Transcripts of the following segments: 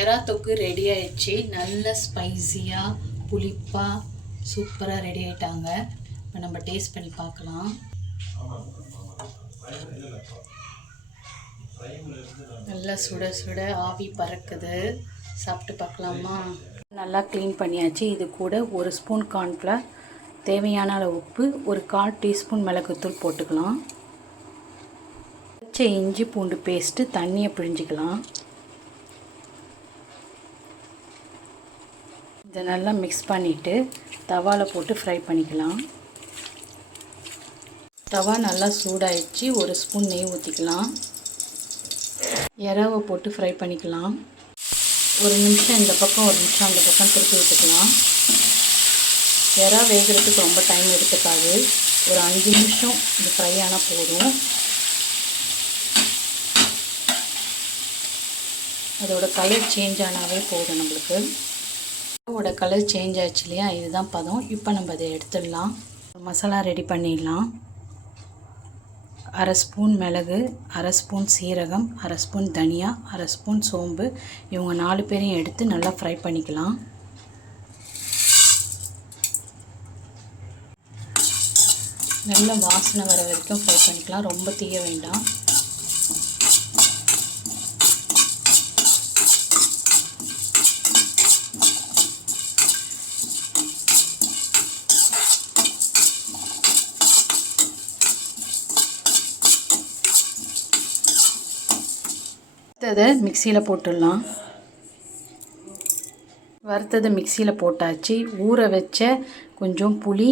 எறா தொக்கு ரெடி ஆயிடுச்சு. நல்ல ஸ்பைஸியாக புளிப்பாக சூப்பராக ரெடி ஆகிட்டாங்க. இப்போ நம்ம டேஸ்ட் பண்ணி பார்க்கலாம். நல்லா சுட சுட ஆவி பறக்குது. சாப்பிட்டு பார்க்கலாமா? நல்லா க்ளீன் பண்ணியாச்சு. இது கூட 1 ஸ்பூன் கார்ன்ஃப்ளவர், தேவையான அளவு உப்பு, ஒரு 1/4 டீஸ்பூன் மிளகுத்தூள் போட்டுக்கலாம். பச்சை இஞ்சி பூண்டு பேஸ்ட்டு தண்ணியை பிழிஞ்சிக்கலாம். இதை நல்லா மிக்ஸ் பண்ணிவிட்டு தவாவில் போட்டு ஃப்ரை பண்ணிக்கலாம். தவா நல்லா சூடாயிடுச்சு. 1 ஸ்பூன் நெய் ஊற்றிக்கலாம். எறாவை போட்டு ஃப்ரை பண்ணிக்கலாம். 1 நிமிஷம் இந்த பக்கம் 1 நிமிஷம் அந்த பக்கம் திருப்பி விட்டுக்கலாம். எறா வேகிறதுக்கு ரொம்ப டைம் எடுத்துக்காது. ஒரு 5 நிமிஷம் இது ஃப்ரை ஆனால் போதும். அதோட கலர் சேஞ்ச் ஆனாவே போதும் நம்மளுக்கு. அதோட கலர் சேஞ்ச் ஆச்சு இல்லையா, இதுதான் பதம். இப்போ நம்ம அதை எடுத்துடலாம். மசாலா ரெடி பண்ணிடலாம். 1/2 ஸ்பூன் மிளகு, 1/2 ஸ்பூன் சீரகம், 1/2 ஸ்பூன் தனியா, 1/2 ஸ்பூன் சோம்பு. இவங்க 4 பேரையும் எடுத்து நல்லா ஃப்ரை பண்ணிக்கலாம். நல்ல வாசனை வர வரைக்கும் ஃப்ரை பண்ணிக்கலாம். ரொம்ப தீய வேண்டாம். வறுத்ததை மிக்சியில் போட்டுடலாம். வறுத்ததை மிக்சியில் போட்டாச்சு. ஊற வச்ச கொஞ்சம் புளி,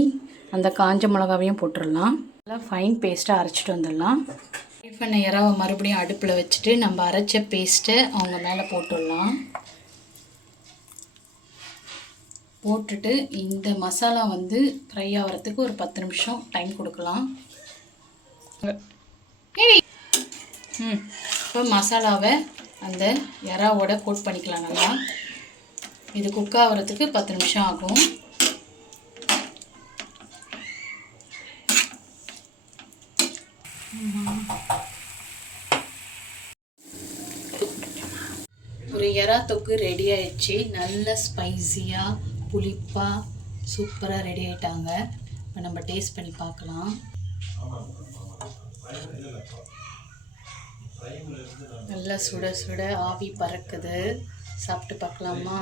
அந்த காஞ்ச மிளகாவையும் போட்டுடலாம். நல்லா ஃபைன் பேஸ்ட்டாக அரைச்சிட்டு வந்துடலாம். ஃப்ரை பண்ண எறாவை மறுபடியும் அடுப்பில் வச்சுட்டு நம்ம அரைச்ச பேஸ்ட்டை அவங்க மேலே போட்டுடலாம். போட்டுட்டு இந்த மசாலா ஃப்ரை ஆகிறதுக்கு ஒரு 10 நிமிஷம் டைம் கொடுக்கலாம். இப்போ மசாலாவை அந்த எறாவோட கோட் பண்ணிக்கலாம். நல்லா இது குக் ஆகிறதுக்கு 10 நிமிஷம் ஆகும். ஒரு எறா தொக்கு ரெடி ஆயிடுச்சு. நல்ல ஸ்பைஸியாக புளிப்பாக சூப்பராக ரெடி ஆகிட்டாங்க. இப்போ நம்ம டேஸ்ட் பண்ணி பார்க்கலாம். நல்லா சுட சுட ஆவி பறக்குது. சாப்பிட்டு பார்க்கலாமா?